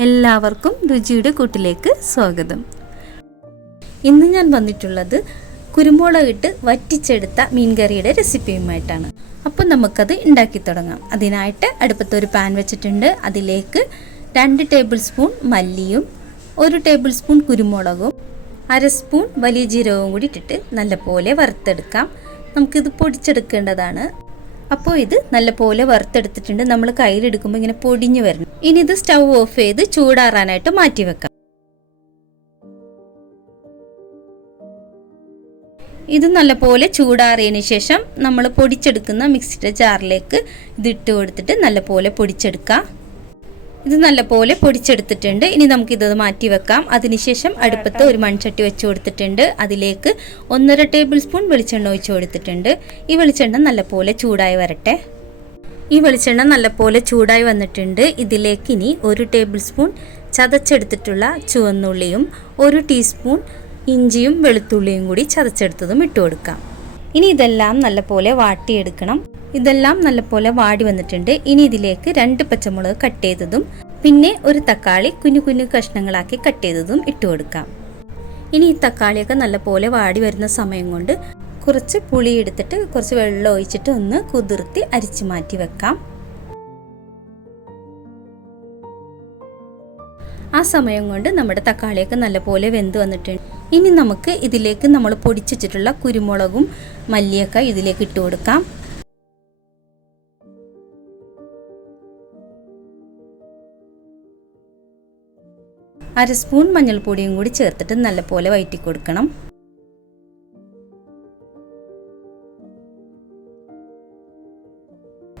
എല്ലാവർക്കും രുചിയുടെ കൂട്ടിലേക്ക് സ്വാഗതം. ഇന്ന് ഞാൻ വന്നിട്ടുള്ളത് കുരുമുളകിട്ട് വറ്റിച്ചെടുത്ത മീൻകറിയുടെ റെസിപ്പിയുമായിട്ടാണ്. അപ്പോൾ നമുക്കത് ഉണ്ടാക്കി തുടങ്ങാം. അതിനായിട്ട് അടുപ്പത്തൊരു പാൻ വെച്ചിട്ടുണ്ട്. അതിലേക്ക് രണ്ട് ടേബിൾ സ്പൂൺ മല്ലിയും ഒരു ടേബിൾ സ്പൂൺ കുരുമുളകും അര സ്പൂൺ വലിയ ജീരകവും കൂടി ഇട്ടിട്ട് നല്ലപോലെ വറുത്തെടുക്കാം. നമുക്കിത് പൊടിച്ചെടുക്കേണ്ടതാണ്. അപ്പോൾ ഇത് നല്ലപോലെ വറുത്തെടുത്തിട്ടുണ്ട്. നമ്മൾ കയ്യിലെടുക്കുമ്പോൾ ഇങ്ങനെ പൊടിഞ്ഞു വരണം. ഇനി ഇത് സ്റ്റൗ ഓഫ് ചെയ്ത് ചൂടാറാനായിട്ട് മാറ്റി വെക്കാം. ഇത് നല്ലപോലെ ചൂടാറിയതിന് ശേഷം നമ്മൾ പൊടിച്ചെടുക്കുന്ന മിക്സിയുടെ ജാറിലേക്ക് ഇതിട്ട് കൊടുത്തിട്ട് നല്ലപോലെ പൊടിച്ചെടുക്കാം. ഇത് നല്ലപോലെ പൊടിച്ചെടുത്തിട്ടുണ്ട്. ഇനി നമുക്കിത് മാറ്റി വെക്കാം. അതിനുശേഷം അടുപ്പത്ത് ഒരു മൺചട്ടി വെച്ച് കൊടുത്തിട്ടുണ്ട്. അതിലേക്ക് ഒന്നര ടേബിൾ സ്പൂൺ വെളിച്ചെണ്ണ ഒഴിച്ച് കൊടുത്തിട്ടുണ്ട്. ഈ വെളിച്ചെണ്ണ നല്ലപോലെ ചൂടായി വരട്ടെ. ഈ വെളിച്ചെണ്ണ നല്ലപോലെ ചൂടായി വന്നിട്ടുണ്ട്. ഇതിലേക്ക് ഇനി ഒരു ടേബിൾ സ്പൂൺ ചതച്ചെടുത്തിട്ടുള്ള ചുവന്നുള്ളിയും ഒരു ടീസ്പൂൺ ഇഞ്ചിയും വെളുത്തുള്ളിയും കൂടി ചതച്ചെടുത്തതും ഇട്ട് കൊടുക്കാം. ഇനി ഇതെല്ലാം നല്ലപോലെ വാട്ടിയെടുക്കണം. ഇതെല്ലാം നല്ലപോലെ വാടി വന്നിട്ടുണ്ട്. ഇനി ഇതിലേക്ക് രണ്ട് പച്ചമുളക് കട്ട് ചെയ്തതും പിന്നെ ഒരു തക്കാളി കുഞ്ഞു കുഞ്ഞു കഷ്ണങ്ങളാക്കി കട്ട് ചെയ്തതും ഇട്ട് കൊടുക്കാം. ഇനി ഈ തക്കാളിയൊക്കെ നല്ലപോലെ വാടി വരുന്ന സമയം കൊണ്ട് കുറച്ച് പുളി എടുത്തിട്ട് കുറച്ച് വെള്ളം ഒഴിച്ചിട്ട് ഒന്ന് കുതിർത്തി അരിച്ചു മാറ്റി വെക്കാം. ആ സമയം കൊണ്ട് നമ്മുടെ തക്കാളിയൊക്കെ നല്ലപോലെ വെന്ത് വന്നിട്ടുണ്ട്. ഇനി നമുക്ക് ഇതിലേക്ക് നമ്മൾ പൊടിച്ചിട്ടുള്ള കുരുമുളകും മല്ലിയൊക്കെ ഇതിലേക്ക് ഇട്ട് കൊടുക്കാം. അര സ്പൂൺ മഞ്ഞൾപ്പൊടിയും കൂടി ചേർത്തിട്ട് നല്ലപോലെ വയറ്റി കൊടുക്കണം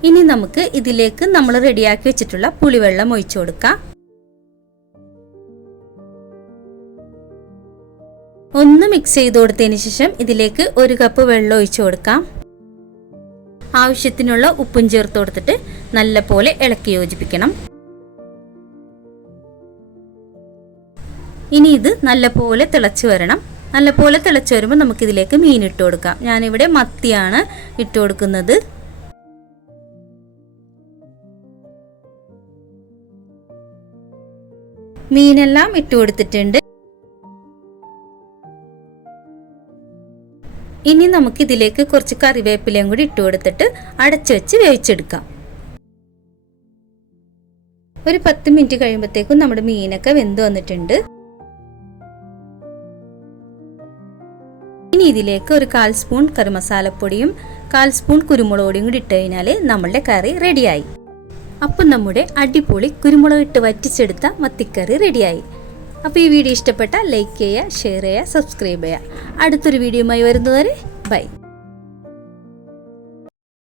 ഇനി നമുക്ക് ഇതിലേക്ക് നമ്മൾ റെഡിയാക്കി വെച്ചിട്ടുള്ള പുളിവെള്ളം ഒഴിച്ചു കൊടുക്കാം. ഒന്ന് മിക്സ് ചെയ്ത് കൊടുത്തതിന് ശേഷം ഇതിലേക്ക് ഒരു കപ്പ് വെള്ളം ഒഴിച്ചു കൊടുക്കാം. ആവശ്യത്തിനുള്ള ഉപ്പും ചേർത്ത് കൊടുത്തിട്ട് നല്ലപോലെ ഇളക്കി യോജിപ്പിക്കണം. ഇനി ഇത് നല്ലപോലെ തിളച്ച് വരണം. നല്ലപോലെ തിളച്ച് വരുമ്പോൾ നമുക്കിതിലേക്ക് മീൻ ഇട്ട് കൊടുക്കാം. ഞാനിവിടെ മത്തിയാണ് ഇട്ട് കൊടുക്കുന്നത്. മീനെല്ലാം ഇട്ട് കൊടുത്തിട്ടുണ്ട്. ഇനി നമുക്ക് ഇതിലേക്ക് കുറച്ച് കറിവേപ്പിലയും കൂടി ഇട്ട് കൊടുത്തിട്ട് അടച്ചു വെച്ച് വേവിച്ചെടുക്കാം. ഒരു പത്ത് മിനിറ്റ് കഴിയുമ്പോഴത്തേക്കും നമ്മുടെ മീനൊക്കെ വെന്ത് വന്നിട്ടുണ്ട്. ഇതിലേക്ക് ഒരു കാൽ സ്പൂൺ കറിമസാലപ്പൊടിയും കാൽ സ്പൂൺ കുരുമുളക് പൊടിയും കൂടി ഇട്ട് കഴിഞ്ഞാൽ നമ്മളുടെ കറി റെഡിയായി. അപ്പം നമ്മുടെ അടിപൊളി കുരുമുളക് ഇട്ട് വറ്റിച്ചെടുത്ത മത്തിക്കറി റെഡിയായി. അപ്പോൾ ഈ വീഡിയോ ഇഷ്ടപ്പെട്ടാൽ ലൈക്ക് ചെയ്യുക ഷെയർ ചെയ്യുക സബ്സ്ക്രൈബ് ചെയ്യുക. അടുത്തൊരു വീഡിയോയുമായി വരുന്നതുവരെ ബൈ.